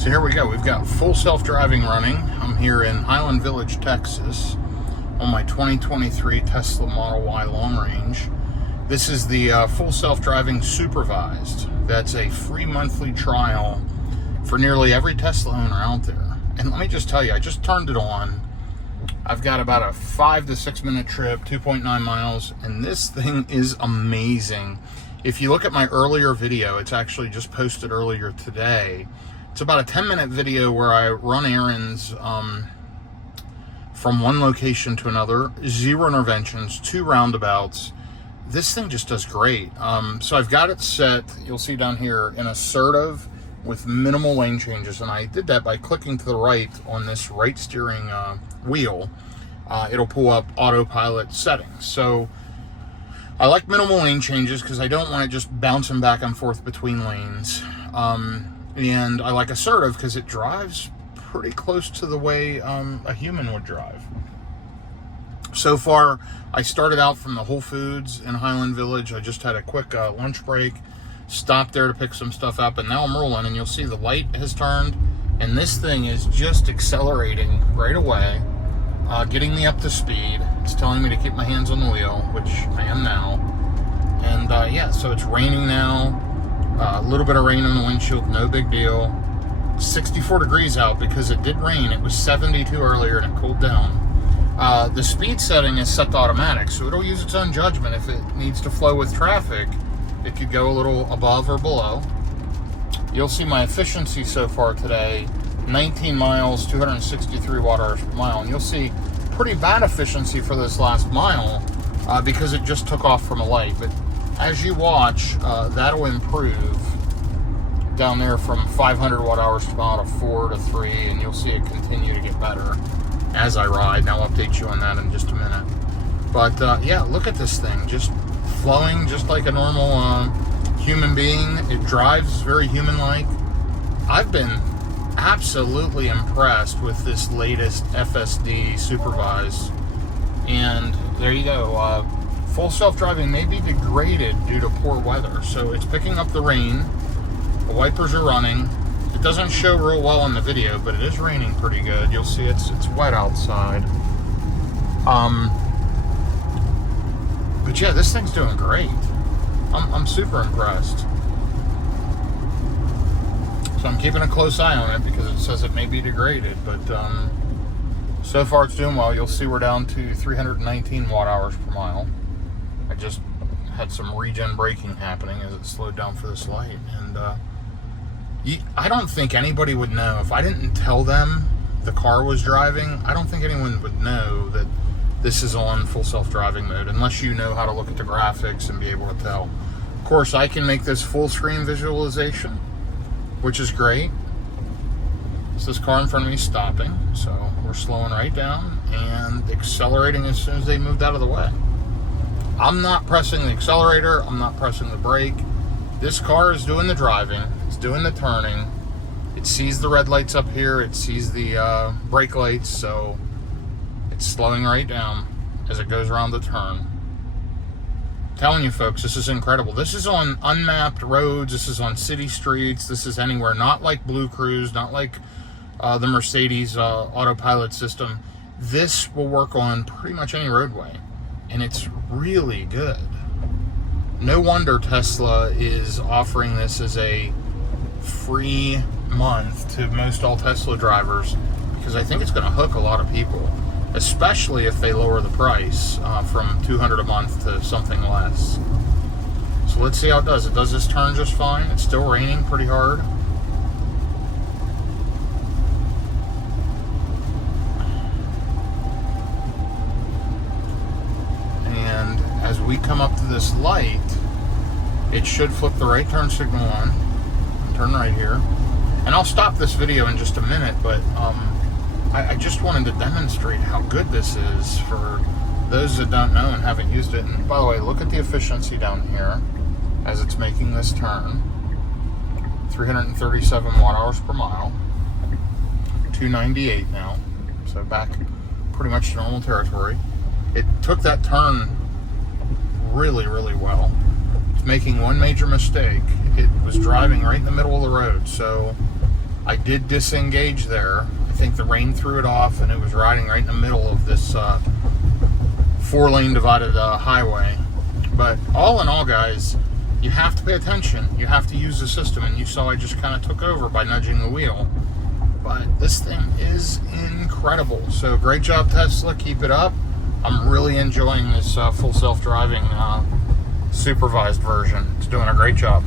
So here we go. We've got full self-driving running. I'm here in Highland Village, Texas, on my 2023 Tesla Model Y long range. This is the full self-driving supervised. That's a free monthly trial for nearly every Tesla owner out there. And let me just tell you, I just turned it on. I've got about a 5 to 6 minute trip, 2.9 miles, and this thing is amazing. If you look at my earlier video, it's actually just posted earlier today. It's about a 10-minute video where I run errands from one location to another, 0 interventions, 2 roundabouts. This thing just does great. So I've got it set, you'll see down here, in assertive with minimal lane changes, and I did that by clicking to the right on this right steering wheel. It'll pull up autopilot settings. So I like minimal lane changes because I don't want it just bouncing back and forth between lanes. And I like assertive because it drives pretty close to the way a human would drive. So far, I started out from the Whole Foods in Highland Village. I just had a quick lunch break, stopped there to pick some stuff up, and now I'm rolling, and you'll see the light has turned, and this thing is just accelerating right away, getting me up to speed. It's telling me to keep my hands on the wheel, which I am now. And yeah, so it's raining now. A little bit of rain on the windshield, no big deal. 64 degrees out because it did rain. It was 72 earlier and it cooled down. The speed setting is set to automatic, so it'll use its own judgment. If it needs to flow with traffic, it could go a little above or below. You'll see my efficiency so far today, 19 miles, 263 watt-hours per mile. And you'll see pretty bad efficiency for this last mile because it just took off from a light. But as you watch, that'll improve down there from 500 watt-hours per mile to 4 to 3, and you'll see it continue to get better as I ride. And I'll update you on that in just a minute. But yeah, look at this thing, just flowing just like a normal human being. It drives very human-like. I've been absolutely impressed with this latest FSD supervised, and there you go. Full self-driving may be degraded due to poor weather, so it's picking up the rain. The wipers are running. It doesn't show real well on the video, but it is raining pretty good. You'll see it's wet outside. But yeah, this thing's doing great. I'm super impressed. So I'm keeping a close eye on it because it says it may be degraded, but so far it's doing well. You'll see we're down to 319 watt-hours per mile. I just had some regen braking happening as it slowed down for this light, and I don't think anybody would know if I didn't tell them the car was driving. I don't think anyone would know that this is on full self-driving mode unless you know how to look at the graphics and be able to tell. Of course, I can make this full screen visualization, which is great. So this car in front of me is stopping, so we're slowing right down and accelerating as soon as they moved out of the way. I'm not pressing the accelerator, I'm not pressing the brake. This car is doing the driving, it's doing the turning. It sees the red lights up here, it sees the brake lights, so it's slowing right down as it goes around the turn. I'm telling you folks, this is incredible. This is on unmapped roads, this is on city streets, this is anywhere, not like Blue Cruise, not like the Mercedes autopilot system. This will work on pretty much any roadway, and it's really good. No wonder Tesla is offering this as a free month to most all Tesla drivers, because I think it's going to hook a lot of people, especially if they lower the price from $200 a month to something less. So let's see how it does. It does this turn just fine. It's still raining pretty hard. And as we come up to this light, it should flip the right turn signal on. Turn right here. And I'll stop this video in just a minute, but I just wanted to demonstrate how good this is for those that don't know and haven't used it. And by the way, look at the efficiency down here as it's making this turn. 337 watt-hours per mile. 298 now. So back pretty much to normal territory. It took that turn really, really well. It's making one major mistake. It was driving right in the middle of the road, so I did disengage there. I think the rain threw it off, and it was riding right in the middle of this 4-lane divided highway. But all in all, guys, you have to pay attention. You have to use the system, and you saw I just kind of took over by nudging the wheel. But this thing is incredible. So great job, Tesla. Keep it up. I'm really enjoying this full self-driving supervised version. It's doing a great job.